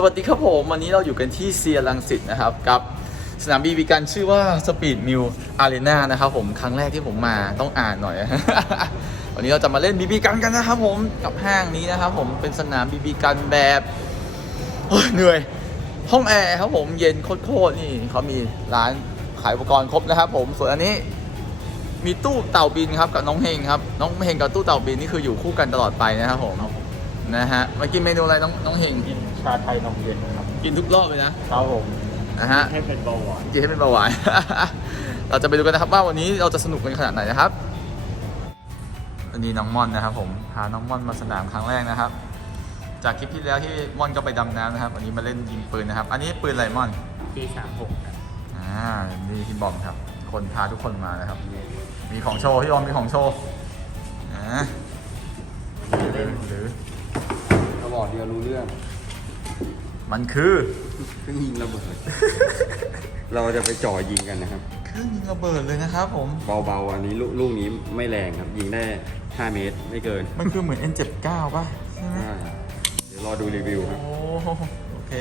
สวัสดีครับผม วันนี้เราอยู่กันที่เซียรังสิตนะครับ กับสนามบีบีกันชื่อว่า Speed Mill Arena นะครับผมครั้งแรกที่ผมมาต้องอ่านหน่อย วันนี้เราจะมาเล่นบีบีกันกันนะครับผมกับห้างนี้นะครับผมเป็นสนามบีบีกันแบบเหนื่อย ห้องแอร์ครับผมเย็นโคตรๆนี่เขามีร้านขายอุปกรณ์ครบนะครับผมส่วนอันนี้มีตู้เต่าบินครับกับน้องเฮงครับน้องเฮงกับตู้เต่าบินนี่คืออยู่คู่กันตลอดไปนะครับผมนะฮะมากินเมนูอะไรน้องน้องเฮงกิน ชาไทยนมเย็นครับกินทุกรอบเลยนะครับผมนะฮะให้เป็นเบาหวานกินให้เป็นเบาหวาน เราจะไปดูกันนะครับว่าวันนี้เราจะสนุกกันขนาดไหนนะครับวันนี้น้องม่อนนะครับ ผมพาน้องม่อนมาสนามครั้งแรกนะครับ จากคลิปที่แล้วที่ม่อนก็ไปดำน้ำนะครับ วันนี้มาเล่นยิงปืนนะครับ อันนี้ปืนอะไรม่อนปีสามหกครับอ่านี่พี่บอมครับ คนพาทุกคนมานะครับ มีของโชว์พี่บอมมีของโชว์อ่าหรือหรือกระบอกเดียวรู้เรื่อง มันคือเครื่องยิงระเบิด เราจะไปจ่อยิงกันนะครับ เครื่องยิงระเบิดเลยนะครับผม เบาๆ อันนี้ลูกลูกนี้ไม่แรงครับ ยิงได้ 5 เมตรไม่เกินมันคือเหมือน N79 ป่ะใช่ไหมอ่าเดี๋ยวรอดูรีวิวครับ โอ้โอเค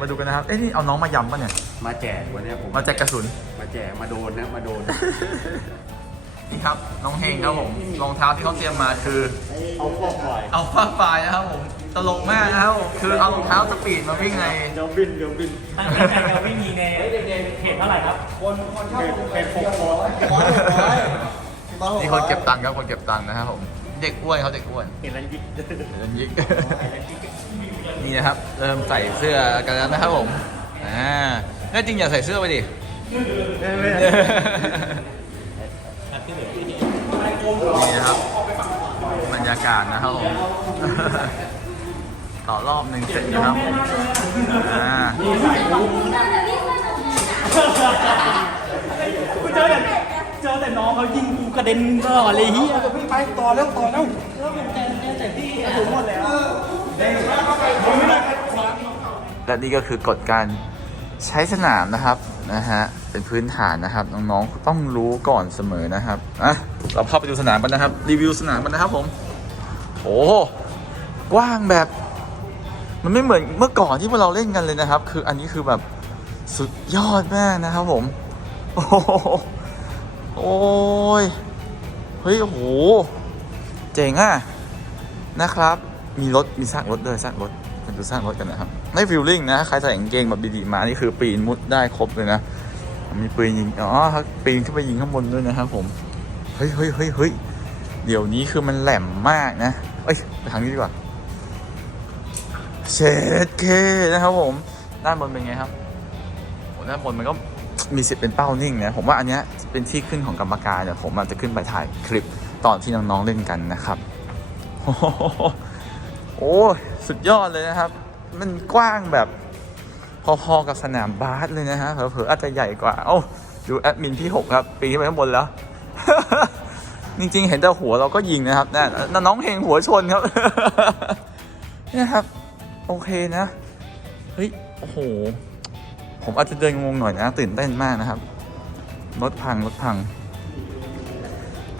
มาดูกันนะครับ เอ้ยนี่เอาน้องมายำป่ะเนี่ย มาแจกวันเนี้ยผม มาแจกกระสุน มาแจกมาโดนนะ มาโดน นี่ครับ น้องเฮงครับผม รองเท้าที่เขาเตรียมมาคือ เอาฟอกไฟเอาฟ้าไฟล์นะครับผม ตลกมากนะครับผมคือเอารองเท้าสปีดมาวิ่งในเดี๋ยวบินเดี๋ยวบินตั้งใจเราไม่มีในเพจเท่าไหร่ครับเป็นเป็นหกร้อยนี่คนเก็บตังค์ครับคนเก็บตังค์นะครับผมเด็กอ้วนเขาเด็กอ้วนเห็นแล้วยิงเดินยิกนี่นะครับเริ่มใส่เสื้อกันแล้วนะครับผมอ่าแน่จริงอย่าใส่เสื้อไปดินี่นะครับบรรยากาศนะครับผม ต่อรอบหนึ่งเสร็จนะครับอ่ากูเจอแต่เจอแต่น้องเขายิงกูกระเด็นตลอดเลยเฮียพี่ไปต่อแล้วต่อแล้วแล้วมันเจอเจอแต่พี่ถึงหมดแล้วและนี่ก็คือกฎการใช้สนามนะครับนะฮะเป็นพื้นฐานนะครับน้องๆต้องรู้ก่อนเสมอนะครับอะเราเข้าไปดูสนามกันนะครับ รีวิวสนามกันนะครับผมโอ้กว้างแบบ มันไม่เหมือนเมื่อก่อนที่พวกเราเล่นกันเลยนะครับ คืออันนี้คือแบบสุดยอดมากนะครับผม โอ้โหโอ้ยเฮ้ย โอ้โห เจ๋งอะ นะครับ มีรถ มีสร้างรถด้วยสร้างรถมาดูสร้างรถกันนะครับไม่ฟิลลิ่งนะ ใครใส่กางเกงแบบดีๆมา นี่คือปีนมุดได้ครบเลยนะ มีปืนยิง อ๋อ ปีนขึ้นไปยิงข้างบนด้วยนะครับผม เฮ้ยเฮ้ยเฮ้ยเฮ้ยเดี๋ยวนี้คือมันแหลมมากนะ เอ้ย ไปทางนี้ดีกว่า เชดเคนะครับผม ด้านบนเป็นไงครับโหด้านบนมันก็มีสิทธิ์เป็นเป้านิ่งนะผมว่าอันเนี้ยเป็นที่ขึ้นของกรรมการเดี๋ยวผมอาจจะขึ้นไปถ่ายคลิปตอนที่น้องๆเล่นกันนะครับ โอ้โหสุดยอดเลยนะครับ มันกว้างแบบพอๆกับสนามบาสเลยนะฮะเผลอๆอาจจะใหญ่กว่า เอ้าดูแอดมินที่6ครับปีนไปข้างบนแล้ว จริงๆ เห็นแต่หัวเราก็ยิงนะครับนั่นน้องเฮงหัวชนครับนี่ครับ โอเคนะ เฮ้ย โอ้โห ผมอาจจะเดินงงหน่อยนะ ตื่นเต้นมากนะครับ รถพัง รถพัง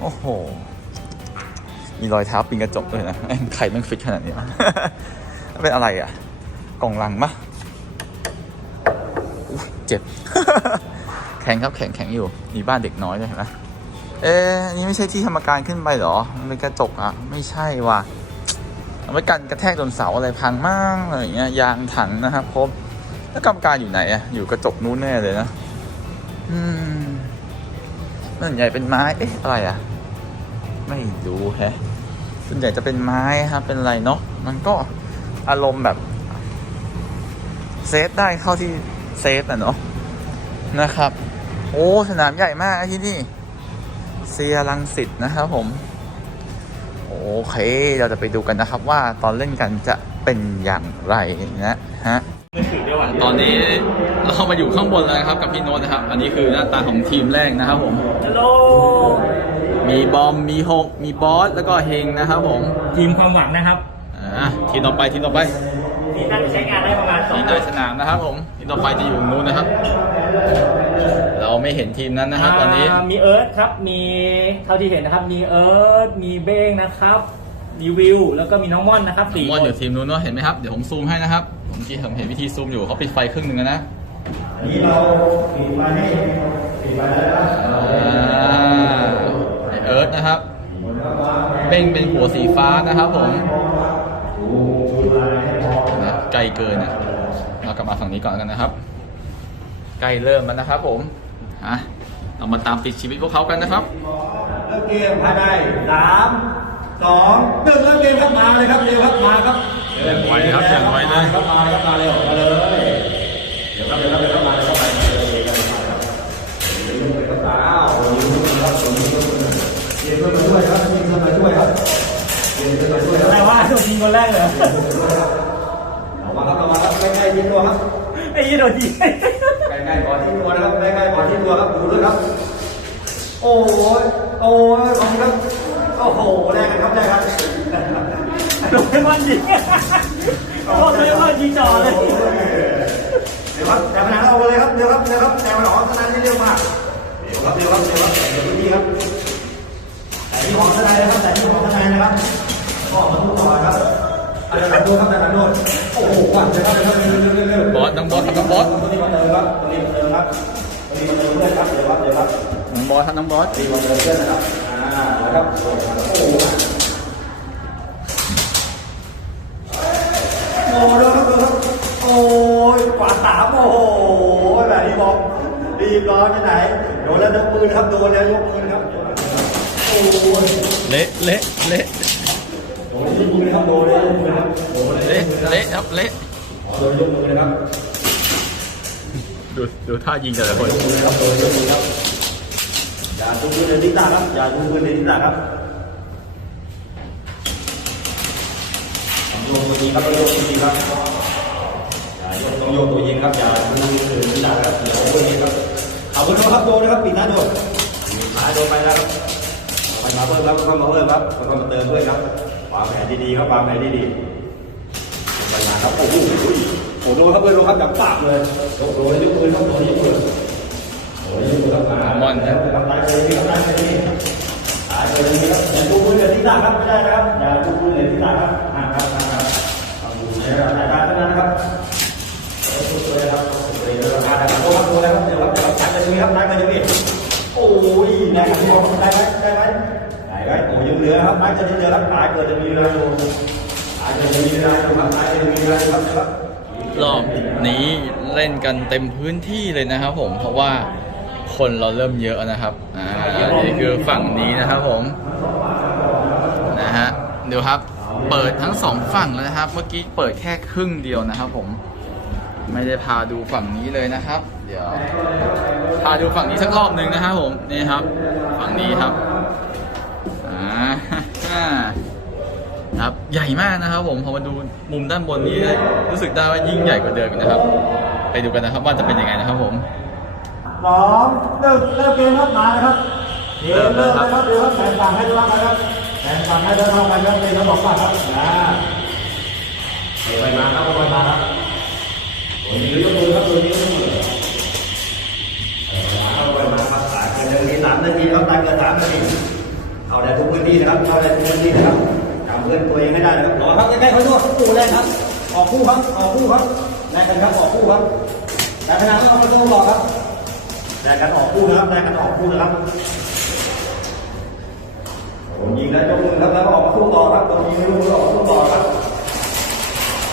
โอ้โห มีรอยเท้าปีนกระจกด้วยนะไข่แม่งฟิตขนาดนี้เป็นอะไรอะ กล่องลังปะเจ็บ แข็งครับแข็งแข็งอยู่ มีบ้านเด็กน้อยด้วยเห็นไหมเอ๊ะนี่ไม่ใช่ที่ธรรมการขึ้นไปหรอ มันเป็นกระจกอะ ไม่ใช่ว่ะ เอาไว้กันกระแทกโดนเสาอะไรพังมั่งอะไรอย่างเงี้ยยางถังนะครับครบแล้วกรรมการอยู่ไหนอะอยู่กระจกนู้นแน่เลยนะ อืมนั่นใหญ่เป็นไม้เอ๊ะอะไรอะไม่รู้แฮะส่วนใหญ่จะเป็นไม้ครับเป็นอะไรเนาะมันก็อารมณ์แบบเซฟได้เข้าที่เซฟอะเนาะนะครับ โอ้ สนามใหญ่มากที่นี่เซียรังสิตนะครับผม โอเค เราจะไปดูกันนะครับว่าตอนเล่นกันจะเป็นอย่างไรนะฮะมือถือด้วยว่ะตอนนี้เรามาอยู่ข้างบนแล้วนะครับกับพี่โน้ตนะครับ อันนี้คือหน้าตาของทีมแรกนะครับผมฮัลโหลมีบอมมีหกมีบอสแล้วก็เฮงนะครับผมทีมความหวังนะครับอ่าทีมต่อไปทีมต่อไปนี่น่าจะใช้งานได้ประมาณสองทีมในสนามนะครับผมทีมต่อไปจะอยู่ตรงนู้นนะครับ เราไม่เห็นทีมนั้นนะครับ ตอนนี้ามีเอิร์ธครับ มีเท่าที่เห็นนะครับ มีเอิร์ธ มีเบ้งนะครับรีวิว แล้วก็มีน้องม่อนนะครับสี่มอนคอนยู่ทีมนู้นเนาะเห็นไหมครับ เดี๋ยวผมซูมให้นะครับ ผมเมื่อกี้ผมเห็นวิธีซูมอยู่เขาปิดไฟครึ่งหนึ่งแล้วนะนี่เราปิดไฟให้ปิดไฟแล้วนะอ่าไอเอิร์ธนะครับ เป็นเป็นหัวสีฟ้านะครับผมนะไกลเกินนะเรากลับมาฝั่งนี้ก่อนกันนะครับ ใกล้เริ่มแล้วนะครับผมอะเรามาตามติดชีวิตพวกเขากันนะครับเริ่มเกมภายในสามสองหนึ่งเริ่มเกมครับมาเลยครับเร็วครับมาครับอย่างไวครับอย่างไวเลยครับมาครับมาเร็วมาเลยเดี๋ยวครับเดี๋ยวครับเดี๋ยวครับมาเข้าไปเลยกันครับเดี๋ยวเลยครับอ้าวเย็นเพื่อนมาช่วยครับเย็นเพื่อนมาช่วยครับเย็นเพื่อนมาช่วยครับแต่ว่าโดนยิงคนแรกเลยเอามาครับเอามาครับใกล้ๆยิงตัวครับไอ้ยี่โดนยิง ใกล้ๆก่อนที่ตัวนะครับใกล้ๆก่อนที่ตัวครับดูด้วยครับ โอ้ยโอ้ยขอบคุณครับโอ้โหแรกกันครับแรกครับโดนมันยิงโดนมันยิงจ่อเลยเดี๋ยวครับแต่ปัญหาเราเลยครับเดี๋ยวครับเดี๋ยวครับแต่ปัญหาของทนายนี่เร็วมากเดี๋ยวครับเดี๋ยวครับเดี๋ยวครับเดี๋ยวพื้นที่ครับแต่ที่ของทนายนะครับแต่ที่ของทนายนะครับก็มาทุกต่อครับอาเดี๋ยวหลังโดนครับเดี๋ยวหลังโดนโอ้โหก่อนเดี๋ยวครับเดี๋ยวครับเร็วเร็วเร็วเร็วบอสน้องบอสครับน้องบอสตรงนี้มาเติมครับตรงนี้มาเติมครับตรงนี้มาเติมเพื่อนครับเดี๋ยวครับเดี๋ยวครับน้องบอสครับน้องบอสตีมาเติมเพื่อนนะครับ อ่านะครับโอ้โหโอ้โหดูครับดูครับโอ้ยกวาดสามโอ้โหแบบนี้บอกรีบร้อนไปไหนโดนแล้วยกมือนะครับโดนแล้วยกมือนะครับโอ้ยเละเละเละโดนยกมือนะครับโดนแล้วยกมือนะครับโดนแล้วเละเละครับเละโดนยกมือนะครับดูดูท่ายิงแต่ละคนยกมือนะครับโดนยกมือครับอย่าดูมือในทิศทาครับอย่าดูมือในทิศทาครับโยกตัวยิงครับโยกตัวยิงครับอย่าโยกต้องโยกตัวยิงครับอย่าดูมือในทิศทาครับอย่าโยกตัวยิงครับเอาคนโดนครับโดนนะครับปีหน้าโดนปีหน้าโดนไปนะครับไปมาเพิ่มครับก็มาเพิ่มครับก็มาเติมด้วยครับวางแผนดีๆครับวางแผนดีๆไปมาครับโอ้โหโอ้โหโดนครับเพื่อนโดนครับจับปากเลยโดนโดนยกมือครับโดนยกมือโดนยกมื อครับมามอนครับทำตายเลยนี่ครับตายเลยนี่ตายเลยนี่ครับอย่าดูมือเลยที่ตาครับไม่ได้นะครับอย่าดูมือเลยที่ตาครับอ่าครับอ่าครับเอาดูเลยครับตายตาเท่านั้นนะครับเอาสุดเลยครับสุดเลยครับอ่าครับโดนครับโดนแล้วครับเดี๋ยวครับเดี๋ยวครับตายเลยนี่ครับตายเลยนี่โอ้ยแรงครับได้ไหมได้ไหมได้ไหมโอ้ยยังเหลือครับตายจะเหลือครับตายเกิดจะมีเวลาอยู่อาจจะมีเวลาอยู่ครับอาจจะมีเวลาอยู่ครับนะครับรอบนี้เล่นกันเต็มพื้นที่เลยนะครับผมเพราะว่า คนเราเริ่มเยอะนะครับอ่านี่คือฝั่งนี้นะครับผมนะฮะเดี๋ยวครับเปิดทั้งสองฝั่งแล้วนะครับ เมื่อกี้เปิดแค่ครึ่งเดียวนะครับ ผม ไม่ได้พาดูฝั่งนี้เลยนะครับ เดี๋ยว พาดูฝั่งนี้สักรอบหนึ่งนะครับผมนี่ครับ ฝั่งนี้ครับอ่าครับใหญ่มากนะครับ ผมพอมาดูมุมด้านบนนี้รู้สึกได้ว่ายิ่งใหญ่กว่าเดิมนะครับ ไปดูกันนะครับว่าจะเป็นยังไงนะครับผม สองหนึ่งเริ่มเกมครับมานะครับเกมเริ่เริ่มมแล้วแล้วคครัรับบเดี๋ยวครับแบ่งฝั่งให้ดูกันครับแบ่งฝั่งให้ดูกันครับเป็นระบบฝั่งครับอ่าไปมาครับไปมาครับตัวนี้ยกมือครับตัวนี้ยกมือเอาไปมาครับตายเกินหนึ่งนาทีสามนาทีครับตายเกินสามนาทีเอาได้ทุกพื้นที่นะครับเอาได้ทุกพื้นที่นะครับจำเพื่อนตัวเองให้ได้นะครับรอครับใกล้ๆเขาด้วยคู่แรกครับออกคู่ครับออกคู่ครับแลกกันครับออกคู่ครับแต่ขณะนั้นเราไม่ต้องรอครับ แลกกันออกคู่นะครับแลกกันออกคู่นะครับผมยิงแล้วยกมือครับแล้วก็ออกมาสู้ต่อครับผมยิงแล้วยกมือออกมาสู้ต่อครับ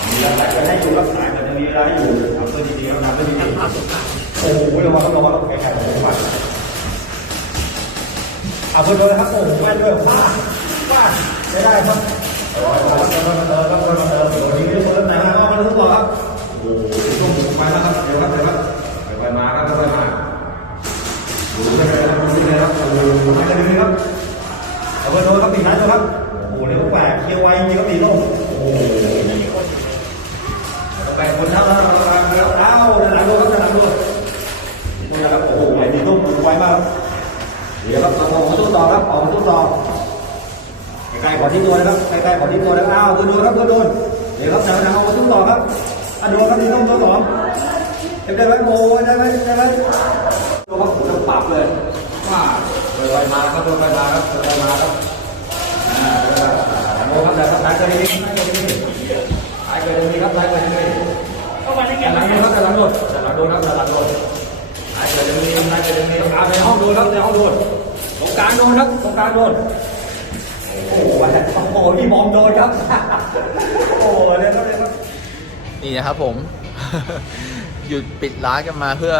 มีเวลาแลกกันให้อยู่รับหลายกันจะมีเวลาให้อยู่ทำตัวดีๆครับทำตัวดีๆโอ้โหระวังครับระวังครับแข่งๆผมว่าเอาเพื่อนเลยครับโอ้โหแม่นด้วยป้าป้าไม่ได้ครับเอาไปครับเอาไปเติมครับเอาไปเติมโอ้ เดี๋ยวครับเราออกมาสู้ต่อครับออกมาสู้ต่อใกล้ๆขอที่ตัวนะครับใกล้ๆขอที่ตัวนะครับอ้าวเพื่อนโดนครับเพื่อนโดนเดี๋ยวครับจากนั้นเอามาสู้ต่อครับอะโดนครับตีโล่งตัวสองได้ไหมโอ้ยได้ไหมได้ไหมตัวครับผมจะปรับเลยว่าเดินไปมาครับเดินไปมาครับเดินไปมาครับอ่าเดินไปมาโดนครับแต่ซ้ายเกิดดีซ้ายเกิดดีครับซ้ายเกิดดีเข้ามาได้ไงหลังโดนครับหลังโดนหลังโดนครับหลังโดน ซ้ายเกิดดีซ้ายเกิดดีต้องเอาในห้องโดนครับในห้องโดนตรงกลางโดนครับตรงกลางโดนโอ้โหโอ้โหพี่มองโดนครับ โอ้โหเลยครับเลยครับนี่นะครับผม หยุดปิดร้านกันมาเพื่อ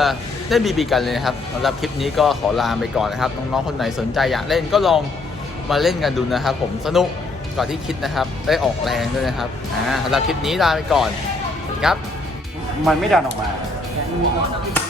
เล่นบีบีกันเลยนะครับสำหรับคลิปนี้ก็ขอลาไปก่อนนะครับ น้องๆคนไหนสนใจอยากเล่นก็ลองมาเล่นกันดูนะครับ ผมสนุกกว่าที่คิดนะครับ ได้ออกแรงด้วยนะครับอ่าสำหรับคลิปนี้ลาไปก่อนสวัสดีครับ มันไม่ดันออกมาเ